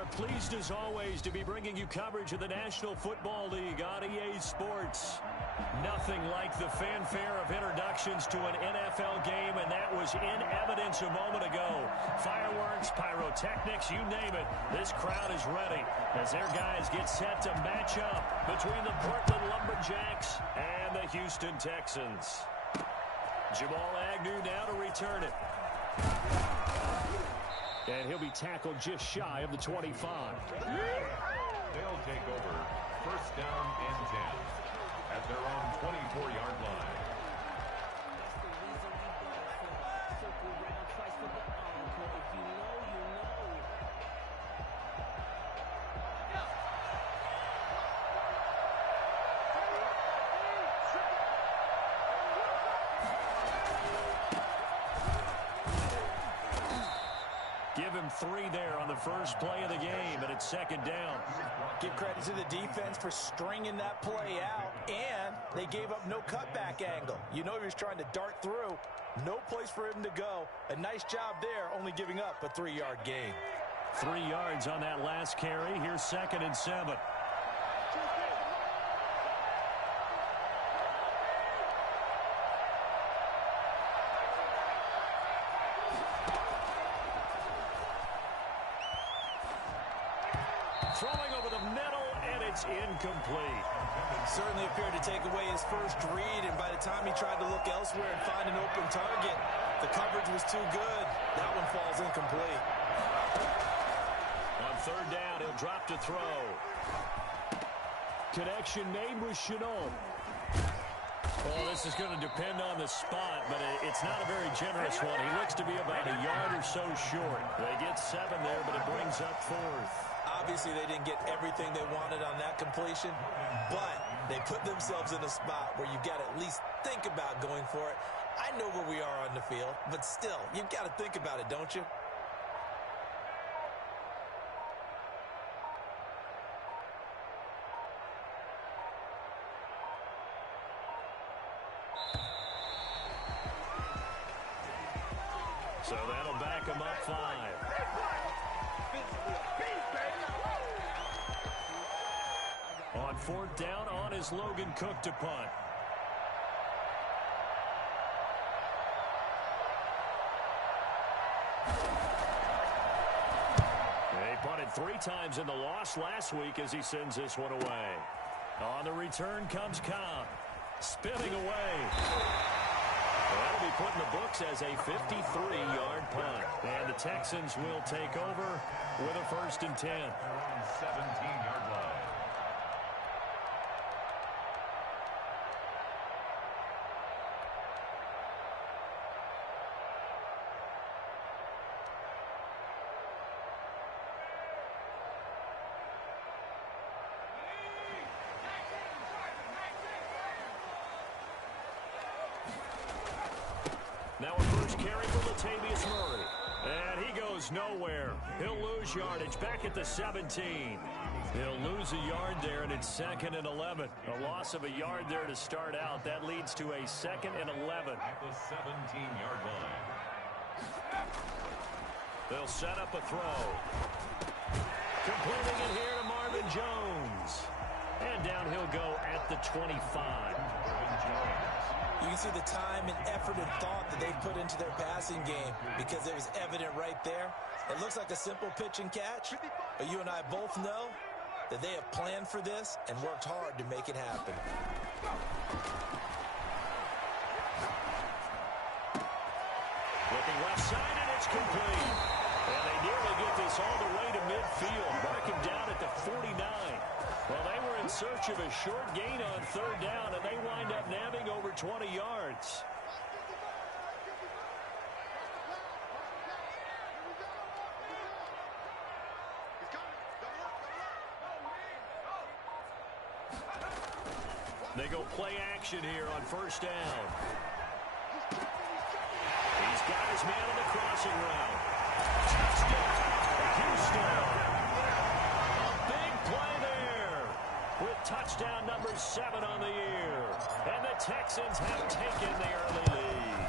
are pleased as always to be bringing you coverage of the National Football League on EA Sports. Nothing like the fanfare of introductions to an NFL game, and that was in evidence a moment ago. Fireworks, pyrotechnics, you name it. This crowd is ready as their guys get set to match up between the Portland Lumberjacks and the Houston Texans. Jamal Agnew now to return it. And he'll be tackled just shy of the 25. They'll take over first down and 10 at their own 24-yard line. Give him 3 there on the first play of the game, and it's second down. Give credit to the defense for stringing that play out, and they gave up no cutback angle. You know he was trying to dart through. No place for him to go. A nice job there, only giving up a 3-yard gain. 3 yards on that last carry. Here's second and 7. Throwing over the middle, and it's incomplete. Certainly appeared to take away his first read, and by the time he tried to look elsewhere and find an open target, the coverage was too good. That one falls incomplete. On third down, he'll drop to throw. Connection made with Chenault. Well, this is going to depend on the spot, but it's not a very generous one. He looks to be about a yard or so short. They get 7 there, but it brings up 4th. Obviously, they didn't get everything they wanted on that completion, but they put themselves in a spot where you've got to at least think about going for it. I know where we are on the field, but still, you've got to think about it, don't you? So that'll back him up 5. On fourth down, on is Logan Cook to punt. They punted 3 times in the loss last week as he sends this one away. On the return comes Cobb. Spinning away. That'll be put in the books as a 53-yard punt. And the Texans will take over with a first and 10. 17-yard line. Now a first carry for Latavius Murray. And he goes nowhere. He'll lose yardage back at the 17. He'll lose a yard there, and it's second and 11. A loss of a yard there to start out. That leads to a second and 11. At the 17-yard line. They'll set up a throw. Completing it here to Marvin Jones. And down he'll go at the 25. You can see the time and effort and thought that they've put into their passing game because it was evident right there. It looks like a simple pitch and catch, but you and I both know that they have planned for this and worked hard to make it happen. Looking left side, and it's complete. And they nearly get this all the way to midfield. Mark him down at the 49. Well, they were in search of a short gain on third down, and they wind up nabbing over 20 yards. They go play action here on first down. He's got his man on the crossing route. Touchdown, Houston. With touchdown number 7 on the year. And the Texans have taken the early lead.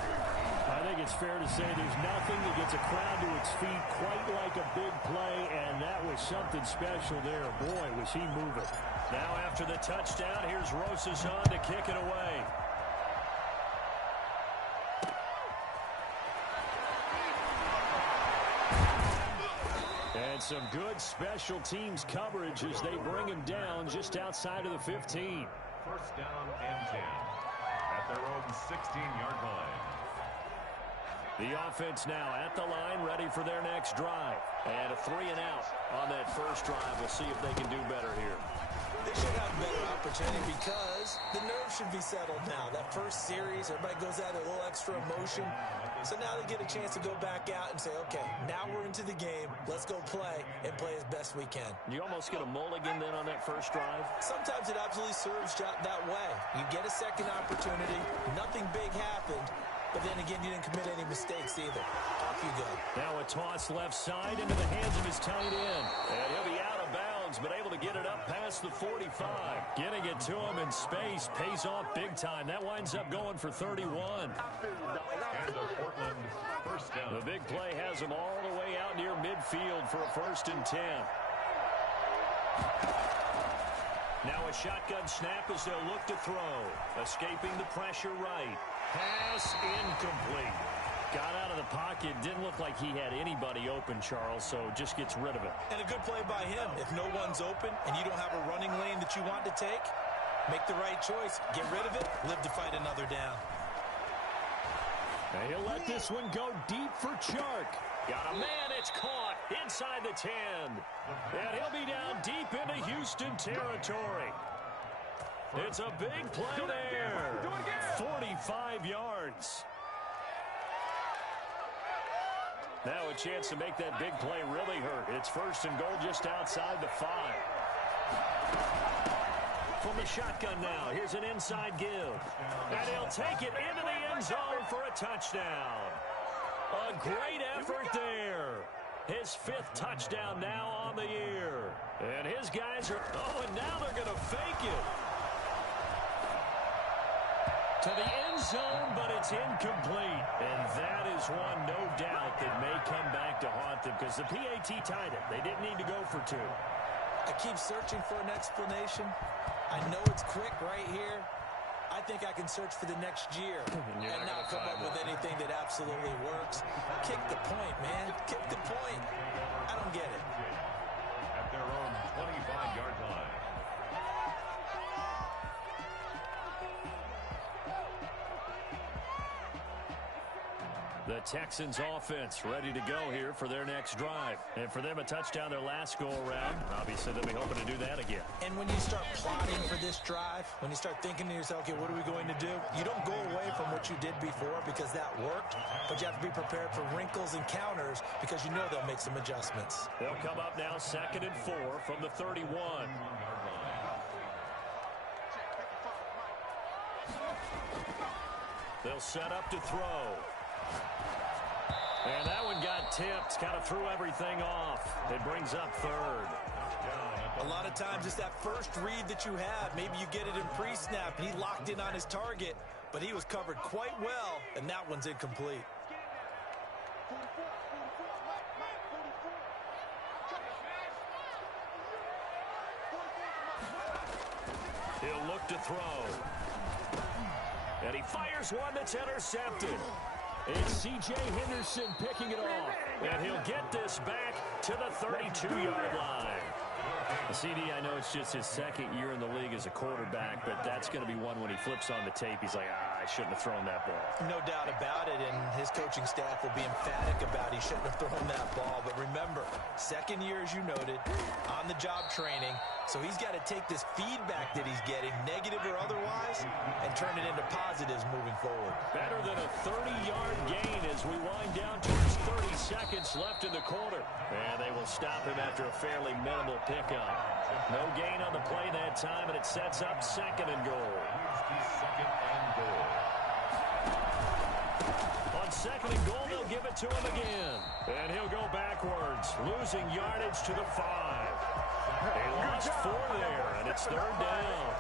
think it's fair to say there's nothing that gets a crowd to its feet quite like a big play, and that was something special there. Boy, was he moving. Now after the touchdown, here's Rosas on to kick it away. And some good special teams coverage as they bring him down just outside of the 15. First down and 10 at their own 16-yard line. The offense now at the line, ready for their next drive. And a 3-and-out on that first drive. We'll see if they can do better here. They should have a better opportunity because the nerves should be settled now. That first series, everybody goes out a little extra emotion. So now they get a chance to go back out and say, okay, now we're into the game. Let's go play and play as best we can. You almost get a mulligan then on that first drive? Sometimes it absolutely serves that way. You get a second opportunity. Nothing big happened. But then again, you didn't commit any mistakes either. Off you go. Now a toss left side into the hands of his tight end. And he'll be out of bounds, but able to get it up past the 45. Getting it to him in space pays off big time. That winds up going for 31. And the Portland first down. The big play has him all the way out near midfield for a 1st and 10. Now a shotgun snap as they'll look to throw. Escaping the pressure right. Pass incomplete. Got out of the pocket. Didn't look like he had anybody open, Charles, so just gets rid of it. And a good play by him. If no one's open and you don't have a running lane that you want to take, make the right choice. Get rid of it. Live to fight another down. And he'll let this one go deep for Chark. Got a man. It's caught inside the 10. And he'll be down deep into Houston territory. It's a big play there. 45 yards. Now a chance to make that big play really hurt. It's 1st and goal just outside the 5. From the shotgun now, here's an inside give. And he'll take it into the end zone for a touchdown. A great effort there. His 5th touchdown now on the year. And his guys are, and now they're going to fake it. To the end zone, but it's incomplete. And that is one, no doubt, that may come back to haunt them because the PAT tied it. They didn't need to go for 2. I keep searching for an explanation. I know it's quick right here. I think I can search for the next year and not come up with anything that absolutely works. Kick the point, man. Kick the point. I don't get it. At their own 25-yard line. The Texans offense ready to go here for their next drive. And for them, a touchdown their last go-around. Obviously, they'll be hoping to do that again. And when you start plotting for this drive, when you start thinking to yourself, okay, what are we going to do? You don't go away from what you did before because that worked, but you have to be prepared for wrinkles and counters because you know they'll make some adjustments. They'll come up now 2nd and 4 from the 31. They'll set up to throw. And that one got tipped, kind of threw everything off. It brings up 3rd. A lot of times it's that first read that you have. Maybe you get it in pre-snap, and he locked in on his target, but he was covered quite well, and that one's incomplete. He'll look to throw. And he fires one that's intercepted. It's C.J. Henderson picking it off. And he'll get this back to the 32-yard line. CD, I know it's just his 2nd year in the league as a quarterback, but that's going to be one when he flips on the tape. He's like, I shouldn't have thrown that ball. No doubt about it, and his coaching staff will be emphatic about he shouldn't have thrown that ball. But remember, 2nd year, as you noted, on-the-job training. So he's got to take this feedback that he's getting, negative or otherwise, and turn it into positives moving forward. Better than a 30-yard gain as we wind down towards 30 seconds left in the quarter. And they will stop him after a fairly minimal pickup. No gain on the play that time, and it sets up 2nd and goal. On 2nd and goal, they'll give it to him again. And he'll go backwards, losing yardage to the 5. They lost 4 there, and it's 3rd down.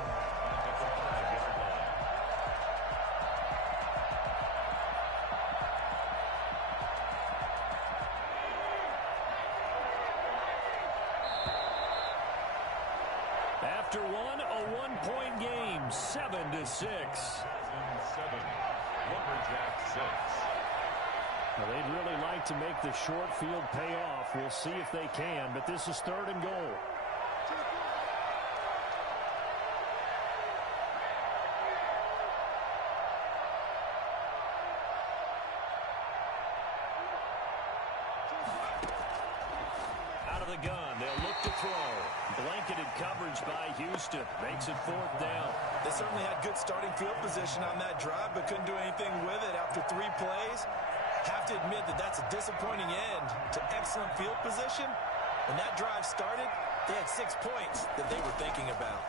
after one, a one-point game, 7-6. 7-7. Lumberjack 6. Well, they'd really like to make the short field pay off. We'll see if they can, but this is 3rd and goal. Out of the gun, they'll look to throw. Blanketed coverage by Houston. Makes it 4th down. They certainly had good starting field position on that drive, but couldn't do anything with it after 3 plays. Have to admit that that's a disappointing end to excellent field position. When that drive started, they had 6 points that they were thinking about.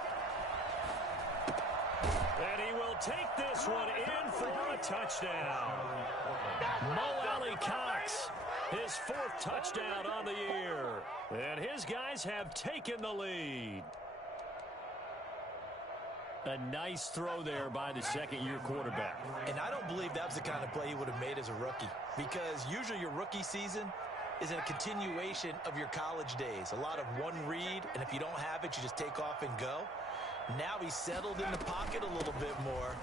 And he will take this one in for a touchdown. Mo Alley Cox, his 4th touchdown on the year. And his guys have taken the lead. A nice throw there by the second-year quarterback. And I don't believe that was the kind of play he would have made as a rookie, because usually your rookie season is a continuation of your college days. A lot of one read, and if you don't have it, you just take off and go. Now he's settled in the pocket a little bit more,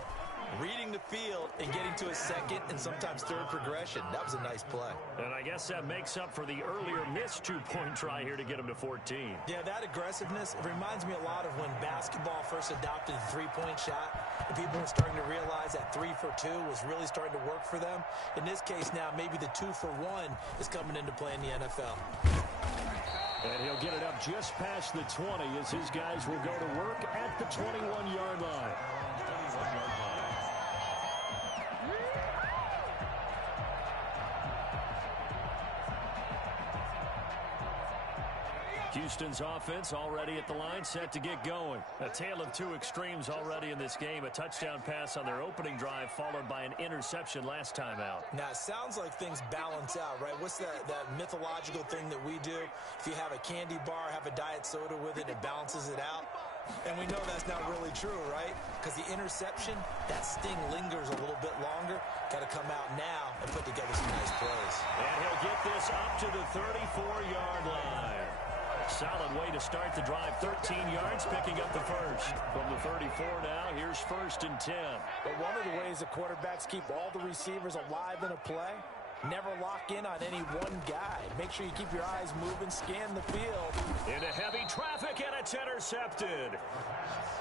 reading the field and getting to a second and sometimes third progression. That was a nice play. And I guess that makes up for the earlier missed 2-point try here to get him to 14. Yeah, that aggressiveness, it reminds me a lot of when basketball first adopted the three-point shot, and people were starting to realize that 3 for 2 was really starting to work for them. In this case now, maybe the 2 for 1 is coming into play in the NFL. And he'll get it up just past the 20 as his guys will go to work at the 21-yard line. 21-yard line. Houston's offense already at the line, set to get going. A tale of 2 extremes already in this game. A touchdown pass on their opening drive, followed by an interception last time out. Now, it sounds like things balance out, right? What's that mythological thing that we do? If you have a candy bar, have a diet soda with it, it balances it out. And we know that's not really true, right? Because the interception, that sting lingers a little bit longer. Got to come out now and put together some nice plays. And he'll get this up to the 34-yard line. Solid way to start the drive. 13 yards, picking up the first. From the 34 now, here's 1st and 10. But one of the ways the quarterbacks keep all the receivers alive in a play, never lock in on any one guy. Make sure you keep your eyes moving, scan the field. Into heavy traffic, and it's intercepted.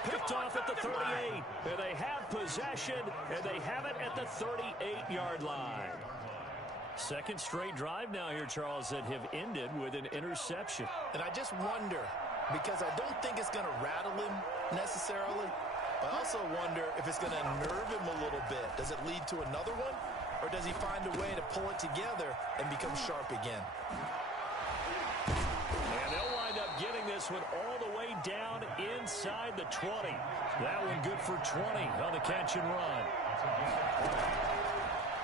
Picked off at the 38. And they have possession, and they have it at the 38-yard line. Second straight drive now here, Charles, that have ended with an interception. And I just wonder, because I don't think it's going to rattle him necessarily, but I also wonder if it's going to nerve him a little bit. Does it lead to another one? Or does he find a way to pull it together and become sharp again? And they'll wind up getting this one all the way down inside the 20. That one good for 20 on the catch and run.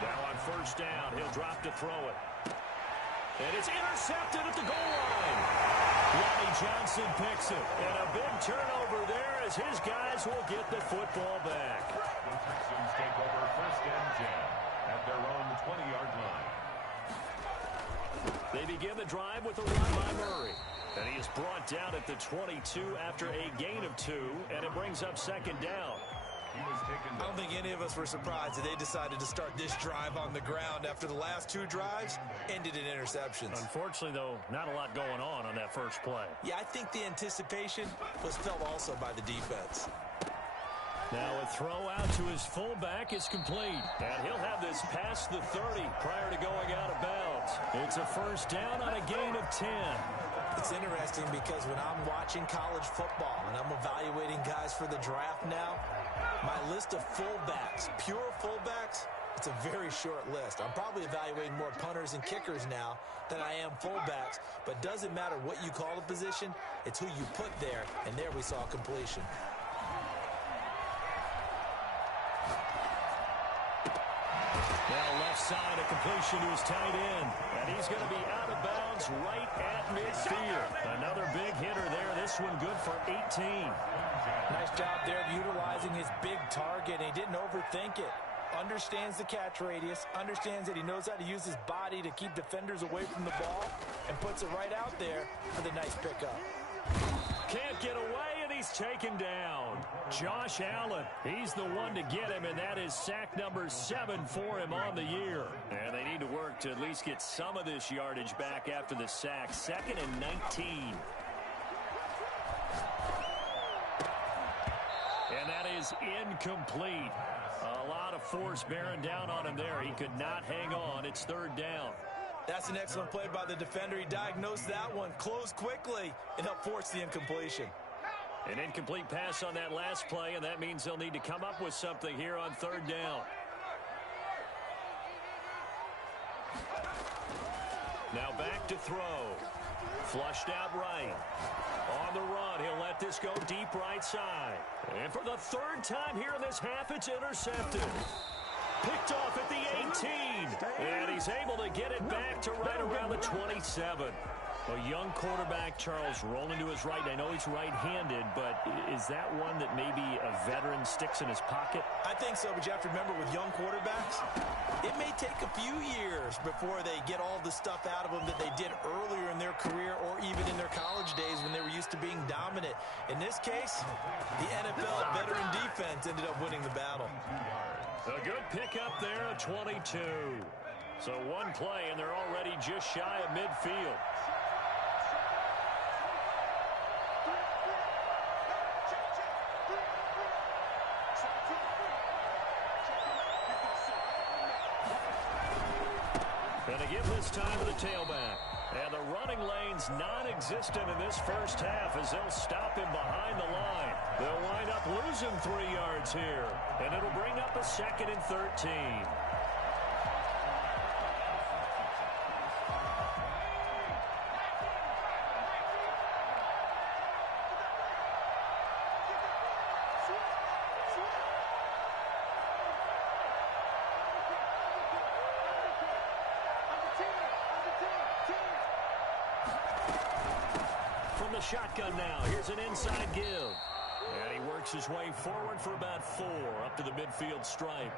Now on 1st down, he'll drop to throw it. And it's intercepted at the goal line. Lonnie Johnson picks it. And a big turnover there as his guys will get the football back. The Texans take over 1st and 10 at their own 20-yard line. They begin the drive with a run by Murray. And he is brought down at the 22 after a gain of 2, and it brings up 2nd down. I don't think any of us were surprised that they decided to start this drive on the ground after the last 2 drives ended in interceptions. Unfortunately, though, not a lot going on that first play. Yeah, I think the anticipation was felt also by the defense. Now a throw out to his fullback is complete. And he'll have this past the 30 prior to going out of bounds. It's a 1st down on a gain of 10. It's interesting because when I'm watching college football and I'm evaluating guys for the draft now, my list of fullbacks, pure fullbacks, it's a very short list. I'm probably evaluating more punters and kickers now than I am fullbacks, but doesn't matter what you call the position, it's who you put there, and there we saw completion. Now left side, a completion to his tight end. And he's going to be out of bounds right at midfield. Another big hitter there. This one good for 18. Nice job there of utilizing his big target. He didn't overthink it. Understands the catch radius. Understands that he knows how to use his body to keep defenders away from the ball. And puts it right out there for the nice pickup. Can't get away, and he's taken down. Josh Allen, he's the one to get him, and that is sack number 7 for him on the year. And they need to work to at least get some of this yardage back after the sack. 2nd and 19. And that is incomplete. A lot of force bearing down on him there. He could not hang on. It's 3rd down. That's an excellent play by the defender. He diagnosed that one, closed quickly, and helped force the incompletion. An incomplete pass on that last play, and that means they'll need to come up with something here on 3rd down. Now back to throw. Flushed out right. On the run, he'll let this go deep right side. And for the 3rd time here in this half, it's intercepted. Picked off at the 18. And he's able to get it back to right around the 27. A young quarterback, Charles, rolling to his right. I know he's right-handed, but is that one that maybe a veteran sticks in his pocket? I think so, but you have to remember with young quarterbacks, it may take a few years before they get all the stuff out of them that they did earlier in their career or even in their college days when they were used to being dominant. In this case, the NFL veteran defense ended up winning the battle. A good pickup there, a 22. So one play, and they're already just shy of midfield. And they give this time to the tailback. And the running lane's non-existent in this first half as they'll stop him behind the line. They'll wind up losing 3 yards here. And it'll bring up a 2nd and 13. Shotgun now. Here's an inside give. And he works his way forward for about 4 up to the midfield stripe.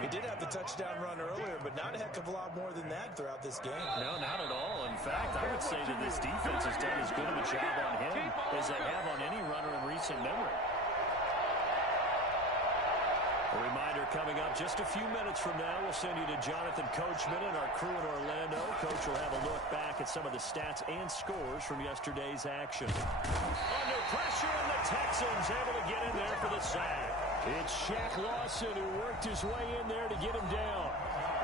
He did have the touchdown run earlier, but not a heck of a lot more than that throughout this game. No, not at all. In fact, I would say that this defense has done as good of a job on him as they have on any runner in recent memory. A reminder coming up just a few minutes from now, we'll send you to Jonathan Coachman and our crew in Orlando. Coach will have a look back at some of the stats and scores from yesterday's action. Under pressure, and the Texans able to get in there for the sack. It's Shaq Lawson who worked his way in there to get him down.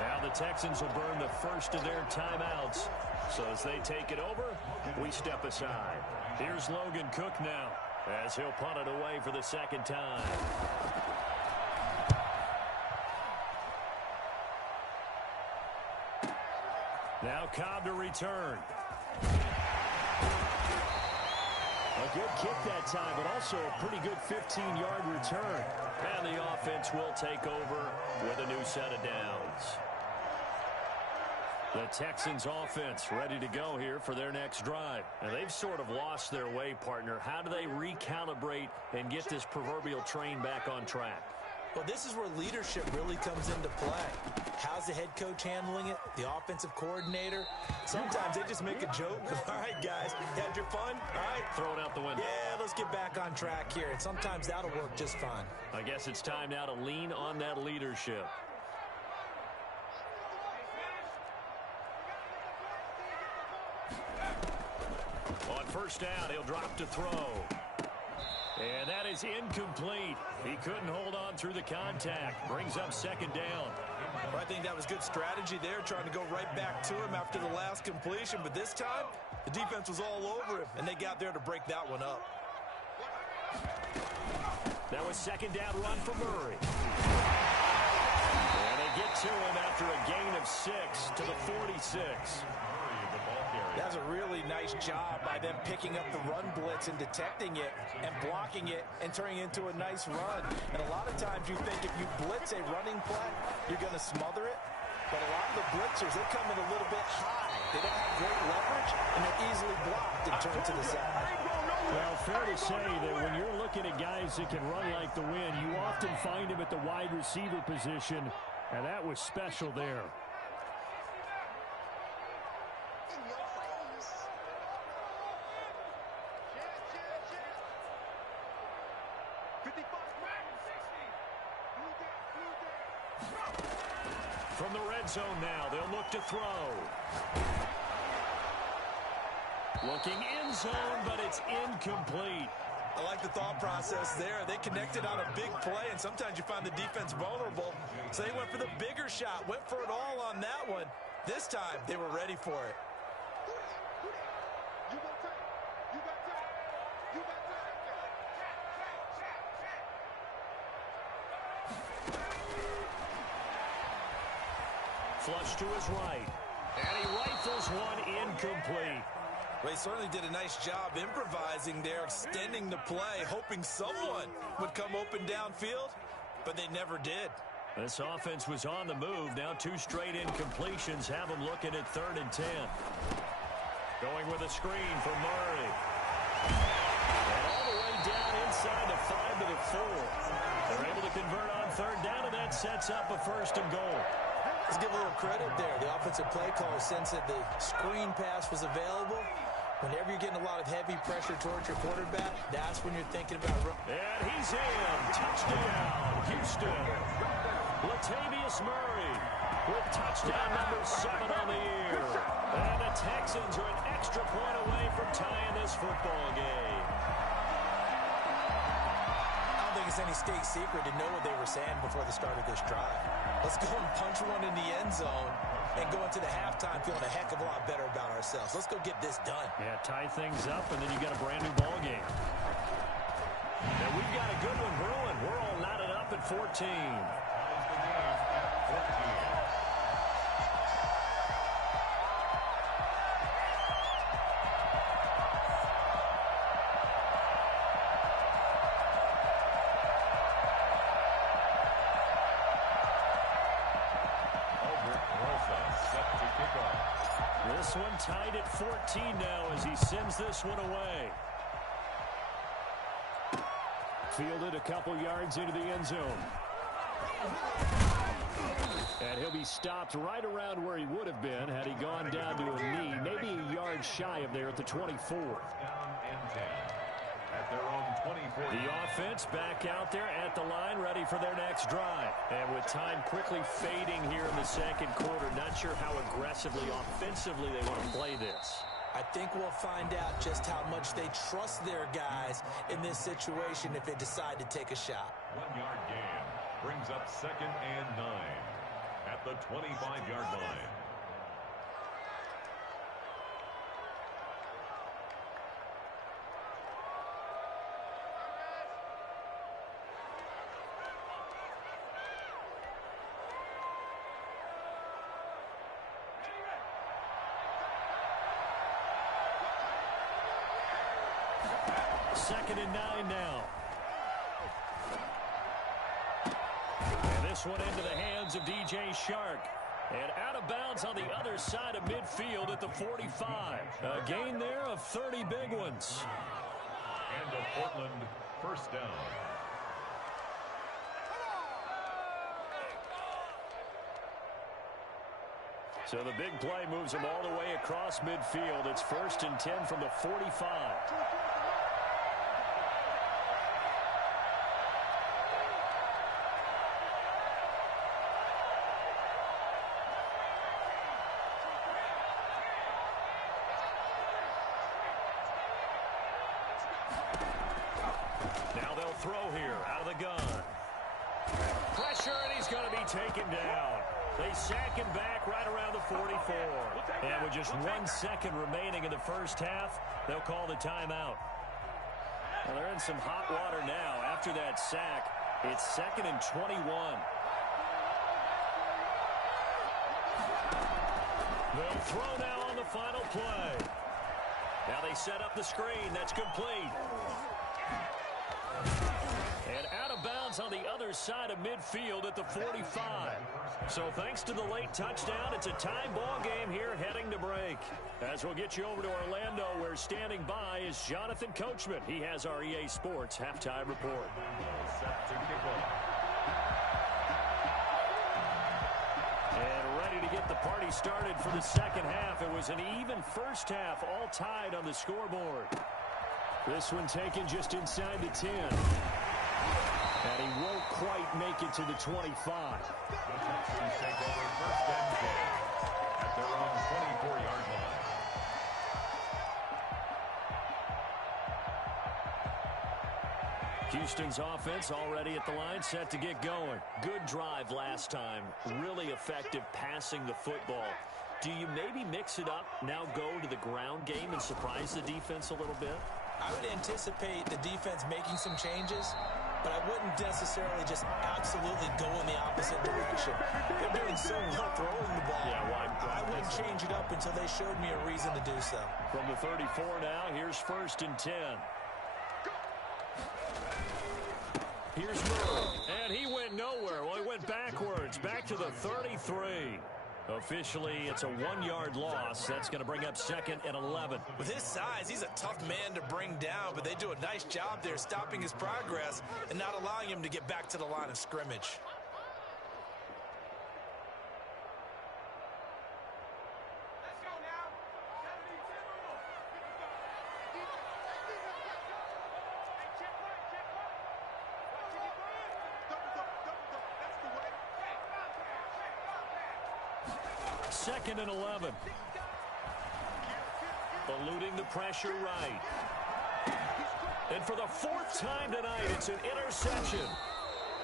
Now the Texans will burn the first of their timeouts. So as they take it over, we step aside. Here's Logan Cook now as he'll punt it away for the 2nd time. Now Cobb to return. A good kick that time, but also a pretty good 15-yard return. And the offense will take over with a new set of downs. The Texans offense ready to go here for their next drive. And they've sort of lost their way, partner. How do they recalibrate and get this proverbial train back on track? Well, this is where leadership really comes into play. How's the head coach handling it? The offensive coordinator? Sometimes they just make a joke. All right, guys, had your fun? All right. Throw it out the window. Yeah, let's get back on track here. And sometimes that'll work just fine. I guess it's time now to lean on that leadership. On 1st down, he'll drop to throw. And that is incomplete. He couldn't hold on through the contact. Brings up 2nd down. Well, I think that was good strategy there, trying to go right back to him after the last completion. But this time, the defense was all over him, and they got there to break that one up. That was 2nd down run for Murray. And they get to him after a gain of 6 to the 46. That's a really nice job by them picking up the run blitz and detecting it and blocking it and turning it into a nice run. And a lot of times you think if you blitz a running play, you're going to smother it. But a lot of the blitzers, they come in a little bit high. They don't have great leverage, and they're easily blocked and turned to the side. Well, fair to say that when you're looking at guys that can run like the wind, you often find them at the wide receiver position, and that was special there. From the red zone now, they'll look to throw. Looking in zone, but it's incomplete. I like the thought process there. They connected on a big play, and sometimes you find the defense vulnerable. So they went for the bigger shot, went for it all on that one. This time, they were ready for it. Flush to his right. And he rifles one incomplete. Well, he certainly did a nice job improvising there, extending the play, hoping someone would come open downfield, but they never did. This offense was on the move. Now 2 straight incompletions have them looking at 3rd and 10. Going with a screen for Murray. And all the way down inside the 5 to the 4. They're able to convert on 3rd down, and that sets up a 1st and goal. Let's give a little credit there. The offensive play caller sensed that the screen pass was available. Whenever you're getting a lot of heavy pressure towards your quarterback, that's when you're thinking about... And he's in. Touchdown, Houston. Latavius Murray with touchdown number 7 on the year. And the Texans are an extra point away from tying this football game. I don't think it's any state secret to know what they were saying before the start of this drive. Let's go and punch one in the end zone and go into the halftime feeling a heck of a lot better about ourselves. Let's go get this done. Yeah, tie things up, and then you got a brand new ball game. And we've got a good one brewing. We're all knotted up at 14. This one tied at 14 now as he sends this one away. Fielded a couple yards into the end zone. And he'll be stopped right around where he would have been had he gone down to a knee, maybe a yard shy of there at the 24. At their own 24. The offense back out there at the line, ready for their next drive. And with time quickly fading here in the second quarter, not sure how aggressively, offensively they want to play this. I think we'll find out just how much they trust their guys in this situation if they decide to take a shot. 1-yard gain brings up 2nd and 9 at the 25-yard line. Second and 9 now. And this one into the hands of DJ Shark. And out of bounds on the other side of midfield at the 45. A gain there of 30 big ones. And a Portland 1st down. So the big play moves him all the way across midfield. It's 1st and 10 from the 45. Now they'll throw here out of the gun. Pressure, and he's going to be taken down. They sack him back right around the 44. And with just 1 second remaining in the first half, they'll call the timeout. Well, they're in some hot water now. After that sack, it's 2nd and 21. They'll throw now on the final play. Now they set up the screen. That's complete. And out of bounds on the other side of midfield at the 45. So thanks to the late touchdown, it's a tie ball game here heading to break. As we'll get you over to Orlando, where standing by is Jonathan Coachman. He has our EA Sports halftime report. Set to kick off. And ready to get the party started for the second half. It was an even first half, all tied on the scoreboard. This one taken just inside the 10. And he won't quite make it to the 25. The Texans take over first and 10 at their own 24-yard line. Houston's offense already at the line, set to get going. Good drive last time. Really effective passing the football. Do you maybe mix it up, now go to the ground game and surprise the defense a little bit? I would anticipate the defense making some changes, but I wouldn't necessarily just absolutely go in the opposite direction. They're doing so well throwing the ball. Yeah, well, I wouldn't change it up until they showed me a reason to do so. From the 34 now, here's first and 10. Here's Murray, and he went nowhere. Well, he went backwards, back to the 33. Officially, it's a 1-yard loss. That's going to bring up second and 11. With his size, he's a tough man to bring down, but they do a nice job there stopping his progress and not allowing him to get back to the line of scrimmage. Second and 11. Eluding the pressure right. And for the fourth time tonight, it's an interception.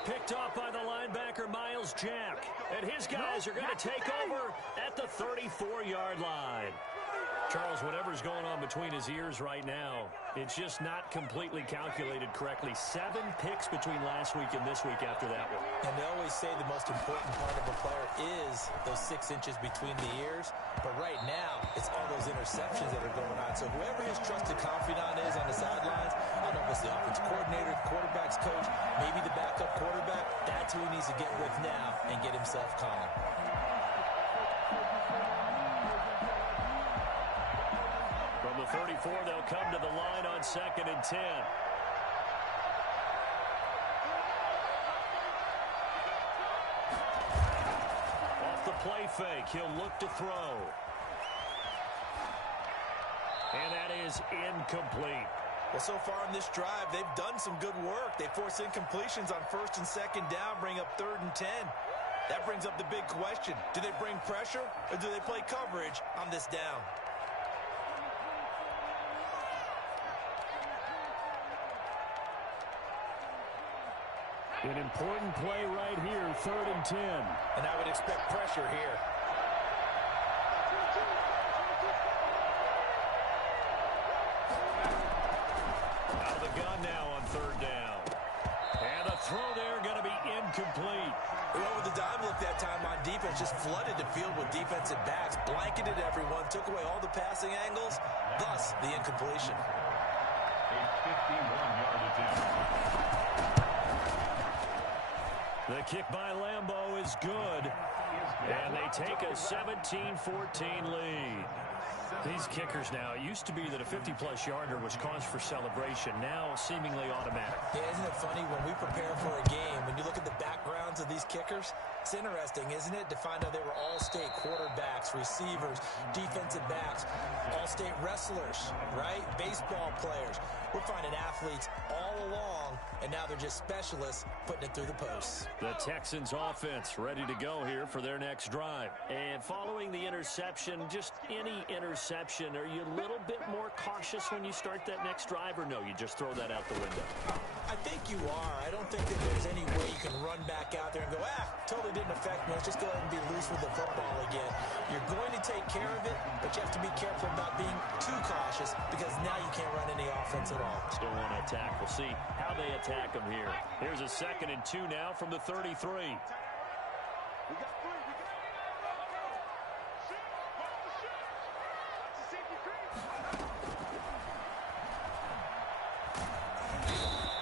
Picked off by the linebacker, Miles Jack. And his guys are going to take over at the 34-yard line. Charles, whatever's going on between his ears right now, it's just not completely calculated correctly. 7 picks between last week and this week after that one. And they always say the most important part of a player is those 6 inches between the ears. But right now, it's all those interceptions that are going on. So whoever his trusted confidant is on the sidelines, I don't know if it's the offensive coordinator, the quarterback's coach, maybe the backup quarterback, that's who he needs to get with now and get himself calm. From the 34, they'll come to the line on second and 10. Off the play fake, he'll look to throw. And that is incomplete. Well, so far in this drive, they've done some good work. They force incompletions on first and second down, bring up third and 10. That brings up the big question. Do they bring pressure or do they play coverage on this down? An important play right here, third and 10. And I would expect pressure here. Out of the gun now on third down. And the throw there going to be incomplete. Whoever the dime look that time on defense just flooded the field with defensive backs, blanketed everyone, took away all the passing angles, thus the incompletion. A 51-yard attempt. The kick by Lambeau is good, and they take a 17-14 lead. These kickers now, it used to be that a 50-plus yarder was cause for celebration, now seemingly automatic. Yeah, isn't it funny when we prepare for a game, when you look at the backgrounds of these kickers, it's interesting, isn't it, to find out they were all-state quarterbacks, receivers, defensive backs, all-state wrestlers, right? Baseball players. We're finding athletes all along, and now they're just specialists putting it through the posts. The Texans offense ready to go here for their next drive. And following the interception, just any interception, are you a little bit more cautious when you start that next drive, or no, you just throw that out the window? I think you are. I don't think that there's any way you can run back out there and go, totally didn't affect me. Let's just go ahead and be loose with the football again. You're going to take care of it, but you have to be careful about being too cautious because now you can't run any offense at all. Still want to attack. We'll see how they attack them here. Here's a 2nd and 2 now from the 33.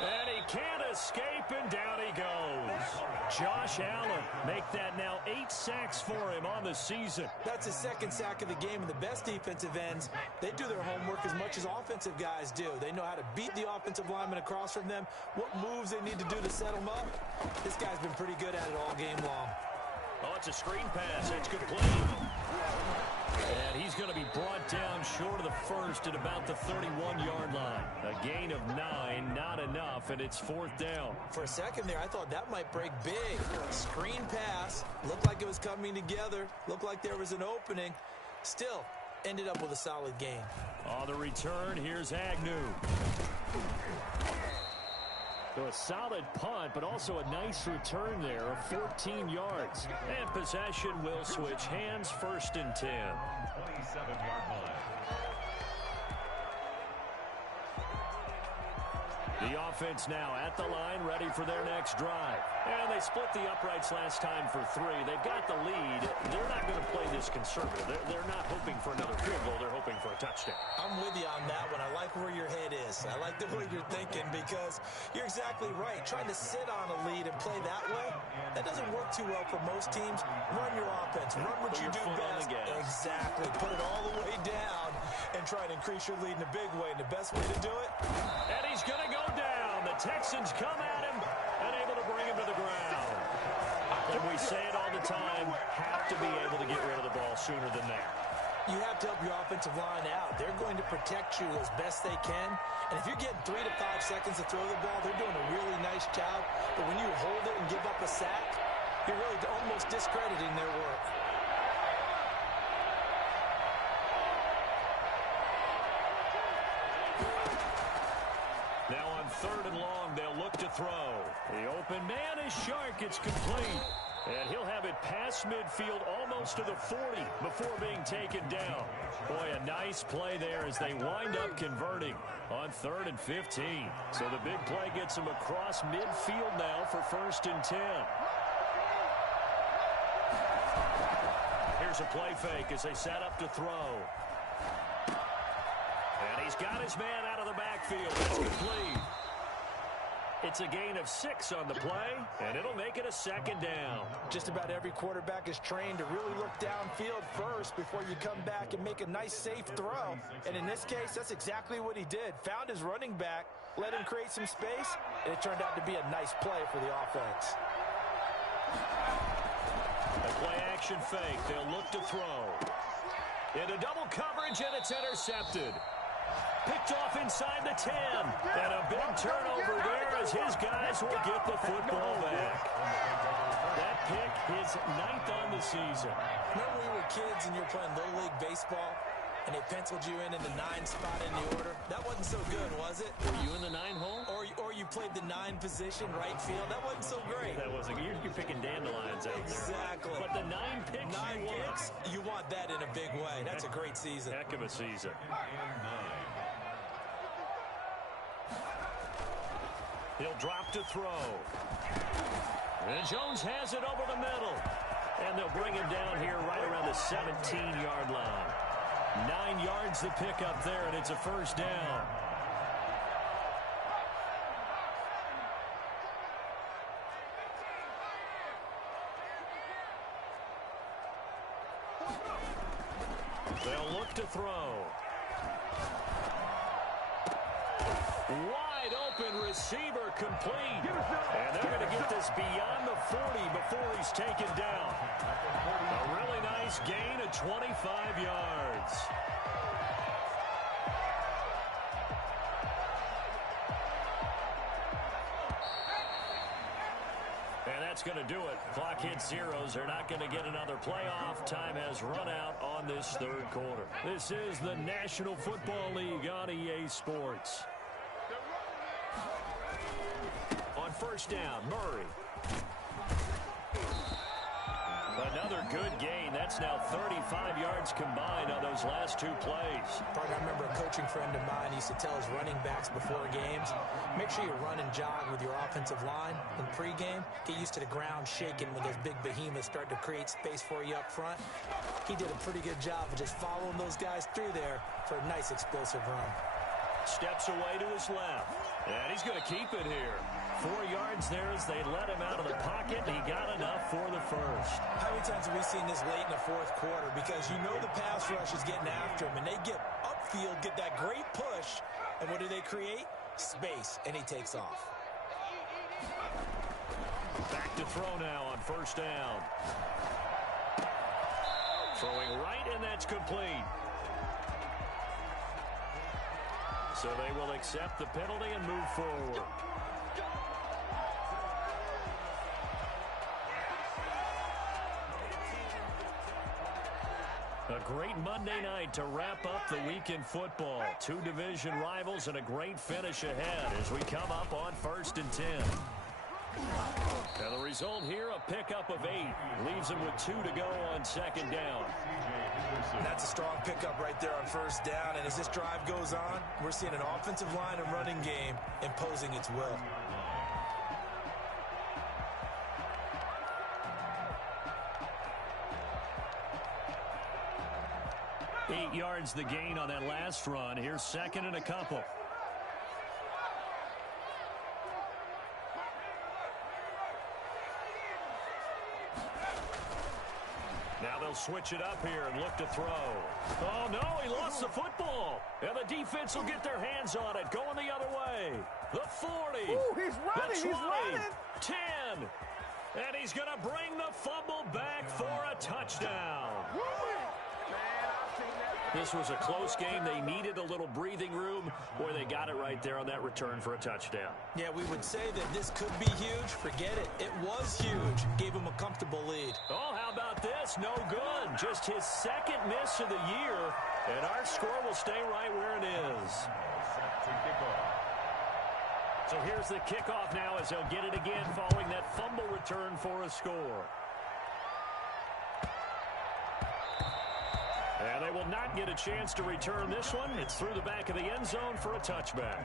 And he can't escape, and down he goes. Josh Allen make that now 8 sacks for him on the season. That's his 2nd sack of the game, and the best defensive ends, they do their homework as much as offensive guys do. They know how to beat the offensive lineman across from them, what moves they need to do to set them up. This guy's been pretty good at it all game long. Oh, it's a screen pass. It's complete. And he's going to be brought down short of the first at about the 31-yard line. A gain of 9, not enough, and it's 4th down. For a second there, I thought that might break big. Screen pass. Looked like it was coming together. Looked like there was an opening. Still, ended up with a solid gain. On the return, here's Agnew. So a solid punt, but also a nice return there of 14 yards. And possession will switch hands, 1st and 10. 27-yard line. The offense now at the line, ready for their next drive. And they split the uprights last time for 3. They've got the lead. They're not going to play this conservative. They're not hoping for another field goal. They're hoping for a touchdown. I'm with you on that one. I like where your head is. I like the way you're thinking because you're exactly right. Trying to sit on a lead and play that way, that doesn't work too well for most teams. Run your offense. Run what you do best. Exactly. Put it all the way down and try to increase your lead in a big way. And the best way to do it? And he's going to go down. The Texans come at him and able to bring him to the ground. And we say it all the time, have to be able to get rid of the ball sooner than that. You have to help your offensive line out. They're going to protect you as best they can. And if you're getting 3 to 5 seconds to throw the ball, they're doing a really nice job. But when you hold it and give up a sack, you're really almost discrediting their work. Now on 3rd and long, they'll look to throw. The open man is Shark. It's complete. And he'll have it past midfield almost to the 40 before being taken down. Boy, a nice play there as they wind up converting on 3rd and 15. So the big play gets them across midfield now for 1st and 10. Here's a play fake as they set up to throw. And he's got his man out of the backfield. That's complete. It's a gain of 6 on the play, and it'll make it a 2nd down. Just about every quarterback is trained to really look downfield first before you come back and make a nice, safe throw. And in this case, that's exactly what he did. Found his running back, let him create some space, and it turned out to be a nice play for the offense. A play-action fake. They'll look to throw. Into double coverage, and it's intercepted. Picked off inside the 10. And a big turnover there as his guys will get the football back. That pick, his 9th on the season. Remember we were kids and you were playing Little League Baseball, and they penciled you in the 9 spot in the order? That wasn't so good, was it? Were you in the 9 hole? Or you played the 9 position, right field? That wasn't so great. That wasn't. You're picking dandelions out there. Exactly. But the 9 picks 9 picks, you want that in a big way. That's a great season. Heck of a season. He'll drop to throw. And Jones has it over the middle. And they'll bring him down here right around the 17-yard line. 9 yards to pick up there, and it's a 1st down. They'll look to throw. Wide open receiver complete. And they're going to get this beyond the 40 before he's taken down. A really nice gain of 25 yards. And that's going to do it. Clock hits zeros. They're not going to get another playoff. Time has run out on this 3rd quarter. This is the National Football League on EA Sports. On 1st down, Murray. Another good gain. That's now 35 yards combined on those last 2 plays. I remember a coaching friend of mine used to tell his running backs before games, make sure you run and jog with your offensive line in pregame. Get used to the ground shaking when those big behemoths start to create space for you up front. He did a pretty good job of just following those guys through there for a nice explosive run. Steps away to his left. And he's going to keep it here. 4 yards there as they let him out of the pocket. He got enough for the 1st. How many times have we seen this late in the 4th quarter? Because you know the pass rush is getting after him, and they get upfield, get that great push, and what do they create? Space, and he takes off. Back to throw now on 1st down. Throwing right, and that's complete. So they will accept the penalty and move forward. A great Monday night to wrap up the week in football. Two division rivals and a great finish ahead as we come up on 1st and 10. And the result here, a pickup of 8. Leaves them with 2 to go on 2nd down. That's a strong pickup right there on 1st down. And as this drive goes on, we're seeing an offensive line and running game imposing its will. 8 yards the gain on that last run. Here's 2nd and a couple. Now they'll switch it up here and look to throw. Oh, no, he lost the football. And the defense will get their hands on it, going the other way. The 40. Ooh, he's running, the 20, he's running. 10. And he's going to bring the fumble back for a touchdown. This was a close game. They needed a little breathing room. Boy, they got it right there on that return for a touchdown. Yeah, we would say that this could be huge. Forget it. It was huge. Gave him a comfortable lead. Oh, how about this? No good. Just his 2nd miss of the year. And our score will stay right where it is. So here's the kickoff now as they'll get it again following that fumble return for a score. And they will not get a chance to return this one. It's through the back of the end zone for a touchback.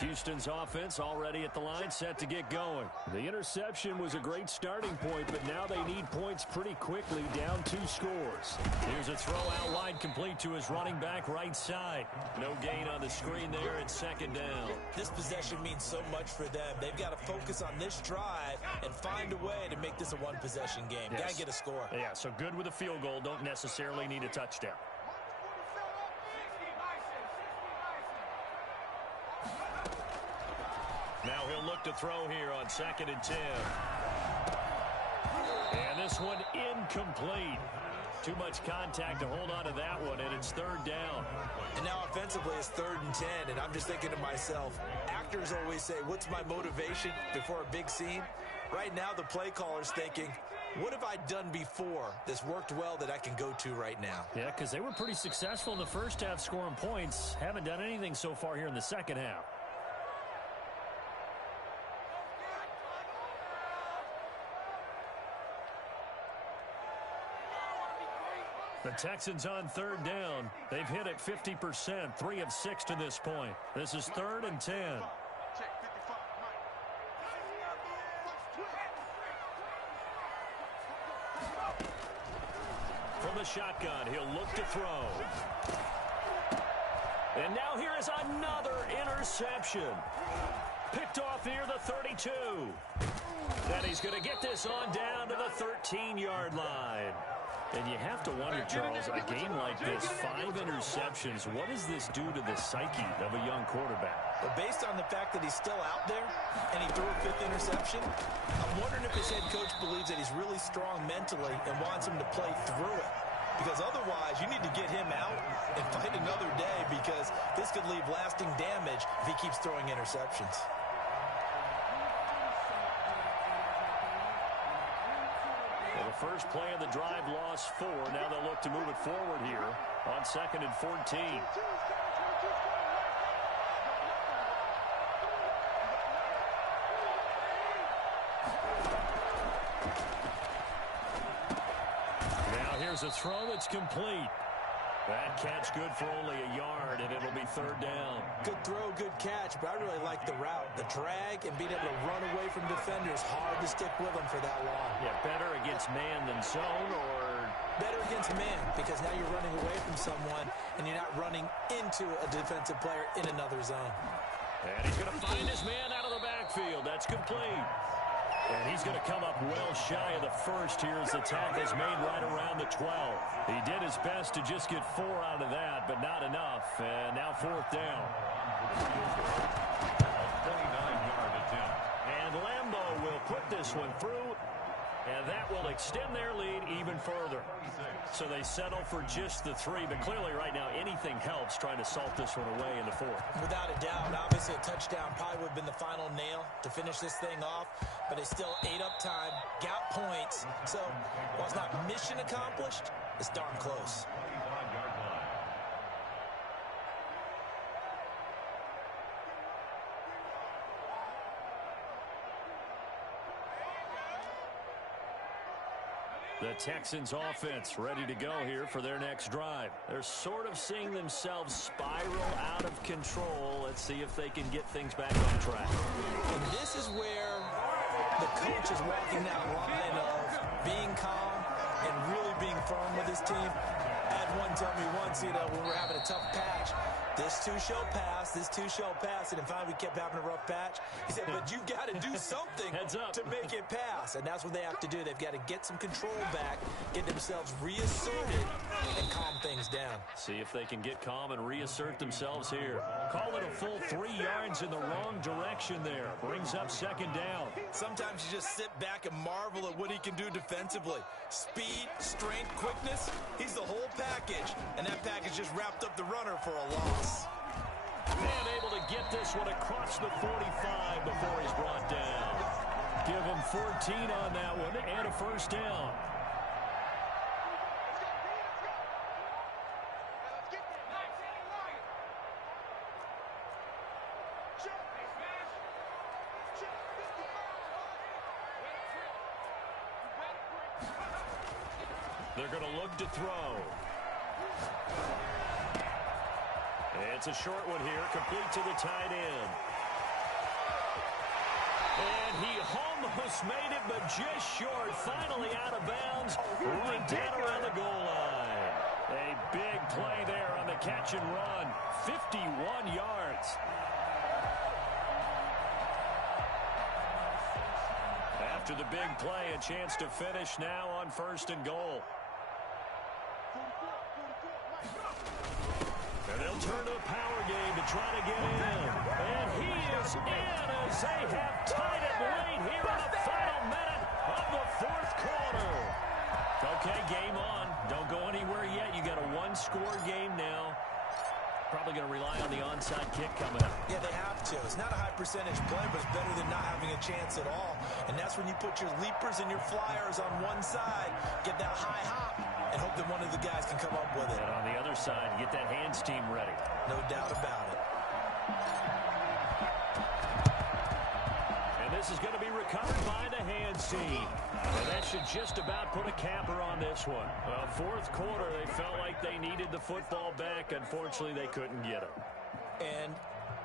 Houston's offense already at the line, set to get going. The interception was a great starting point, but now they need points pretty quickly, down 2 scores. Here's a throw out wide, complete to his running back right side. No gain on the screen there at 2nd down. This possession means so much for them. They've got to focus on this drive and find a way to make this a one-possession game. Yes. Got to get a score. Yeah, so good with a field goal. Don't necessarily need a touchdown. Now he'll look to throw here on 2nd and 10. And this one incomplete. Too much contact to hold on to that one, and it's 3rd down. And now offensively it's 3rd and 10, and I'm just thinking to myself, actors always say, what's my motivation before a big scene? Right now the play caller's thinking, what have I done before that's worked well that I can go to right now? Yeah, because they were pretty successful in the first half scoring points. Haven't done anything so far here in the second half. The Texans on 3rd down. They've hit it 50%, 3 of 6 to this point. This is 3rd and 10. From the shotgun, he'll look to throw. And now here is another interception. Picked off near the 32. And he's going to get this on down to the 13-yard line. And you have to wonder, Charles, a game like this, 5 interceptions, what does this do to the psyche of a young quarterback? But based on the fact that he's still out there and he threw a 5th interception, I'm wondering if his head coach believes that he's really strong mentally and wants him to play through it. Because otherwise, you need to get him out and fight another day, because this could leave lasting damage if he keeps throwing interceptions. First play of the drive, lost 4. Now they'll look to move it forward here on 2nd and 14. Now here's a throw that's complete. That catch good for only a yard, and it'll be 3rd down. Good throw, good catch, but I really like the route. The drag and being able to run away from defenders, hard to stick with them for that long. Yeah, better against man than zone, or? Better against man, because now you're running away from someone, and you're not running into a defensive player in another zone. And he's going to find his man out of the backfield. That's complete. And he's going to come up well shy of the first here as the tackle's made right around the 12. He did his best to just get 4 out of that, but not enough. And now 4th down. 29-yard attempt. this one through, and that will extend their lead even further. So they settle for just the 3, but clearly right now anything helps trying to salt this one away in the 4th. Without a doubt, obviously a touchdown probably would have been the final nail to finish this thing off, but it's still 8 up time, got points. So while it's not mission accomplished, it's darn close. The Texans offense ready to go here for their next drive. They're sort of seeing themselves spiral out of control. Let's see if they can get things back on track. And this is where the coach is walking that line of being calm and really being firm with his team. I had one tell me once, when we're having a tough patch, this too shall pass, this too shall pass. And finally we kept having a rough patch. He said, but you've got to do something to make it pass. And that's what they have to do. They've got to get some control back, get themselves reasserted, and calm things down. See if they can get calm and reassert themselves here. Call it a full 3 yards in the wrong direction there. Brings up 2nd down. Sometimes you just sit back and marvel at what he can do defensively. Speed, strength, quickness, he's the whole package. And that package just wrapped up the runner for a loss. And able to get this one across the 45 before he's brought down. Give him 14 on that one and a 1st down. They're going to look to throw. It's a short one here, complete to the tight end. And he almost made it, but just short. Finally out of bounds, right down around the goal line. A big play there on the catch and run. 51 yards. After the big play, a chance to finish now on 1st and goal. And they'll turn to a power game to try to get in. And he is in as they have tied it late here in the final minute of the 4th quarter. Okay, game on. Don't go anywhere yet. You got a 1-score game now. Probably going to rely on the onside kick coming up. Yeah, they have to. It's not a high percentage play, but it's better than not having a chance at all. And that's when you put your leapers and your flyers on one side, get that high hop, and hope that one of the guys can come up with it. And on the other side, get that hands team ready. No doubt about it. And this is going to be recovered by the hands team. And that should just about put a capper on this one. 4th quarter, they felt like they needed the football back. Unfortunately, they couldn't get it. And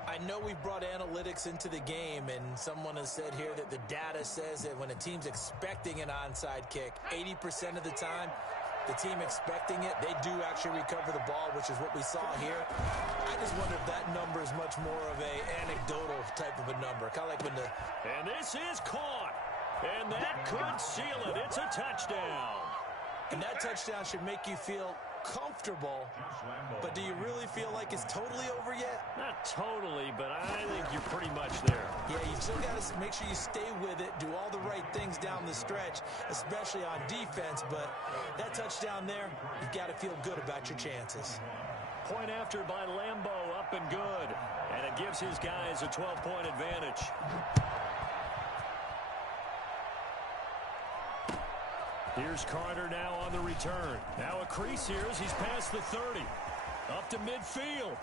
I know we've brought analytics into the game, and someone has said here that the data says that when a team's expecting an onside kick, 80% of the time, the team expecting it, they do actually recover the ball, which is what we saw here. I just wonder if that number is much more of a anecdotal type of a number. Kind of like when the... And this is caught. And that could seal it. It's a touchdown. And that touchdown should make you feel comfortable. But do you really feel like it's totally over yet? Not totally, but I think you're pretty much there. Yeah, you've still got to make sure you stay with it, do all the right things down the stretch, especially on defense. But that touchdown there, you've got to feel good about your chances. Point after by Lambo, up and good. And it gives his guys a 12-point advantage. Here's Carter now on the return. Now a crease here as he's past the 30. Up to midfield.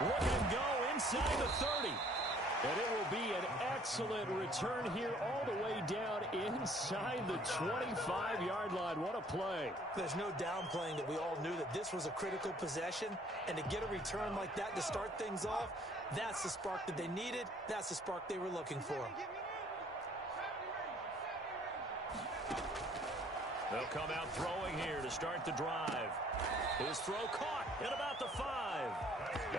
Look at him go inside the 30. And it will be an excellent return here all the way down inside the 25-yard line. What a play. There's no downplaying that we all knew that this was a critical possession. And to get a return like that to start things off, that's the spark that they needed. That's the spark they were looking for. They'll come out throwing here to start the drive. His throw caught at about the 5.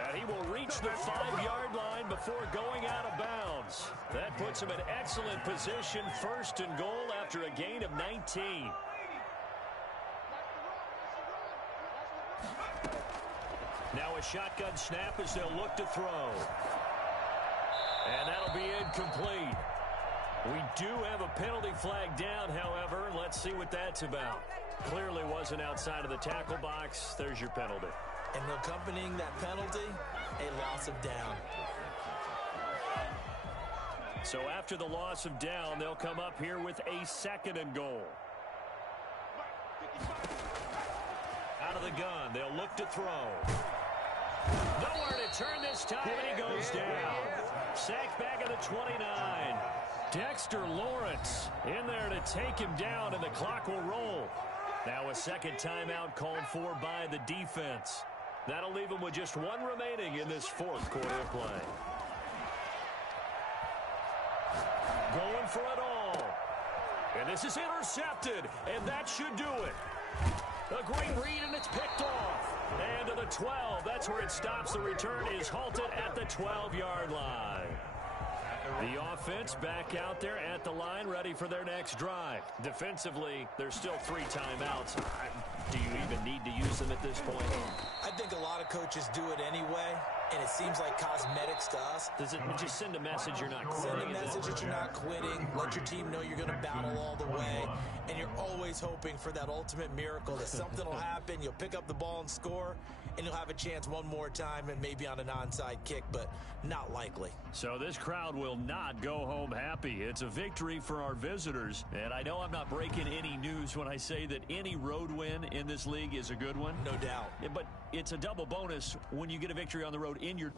And he will reach the 5-yard line before going out of bounds. That puts him in excellent position, 1st and goal after a gain of 19. Now a shotgun snap as they'll look to throw. And that'll be incomplete. We do have a penalty flag down, however. Let's see what that's about. Clearly wasn't outside of the tackle box. There's your penalty. And accompanying that penalty, a loss of down. So after the loss of down, they'll come up here with a 2nd and goal. Out of the gun, they'll look to throw. Nowhere to turn this time, and he goes down. Sacked back at the 29. Dexter Lawrence in there to take him down, and the clock will roll. Now a 2nd timeout called for by the defense. That'll leave him with just 1 remaining in this 4th quarter of play. Going for it all. And this is intercepted, and that should do it. A great read, and it's picked off. And to the 12. That's where it stops. The return is halted at the 12-yard line. The offense back out there at the line, ready for their next drive. Defensively, there's still 3 timeouts. Do you even need to use them at this point? I think a lot of coaches do it anyway, and it seems like cosmetics to us. Does it just send a message you're not quitting? Send a message that you're not quitting. Let your team know you're going to battle all the way. And you're always hoping for that ultimate miracle that something will happen. You'll pick up the ball and score, and you'll have a chance one more time and maybe on an onside kick, but not likely. So this crowd will not go home happy. It's a victory for our visitors. And I know I'm not breaking any news when I say that any road win in this league is a good one. No doubt. But it's a double bonus when you get a victory on the road in your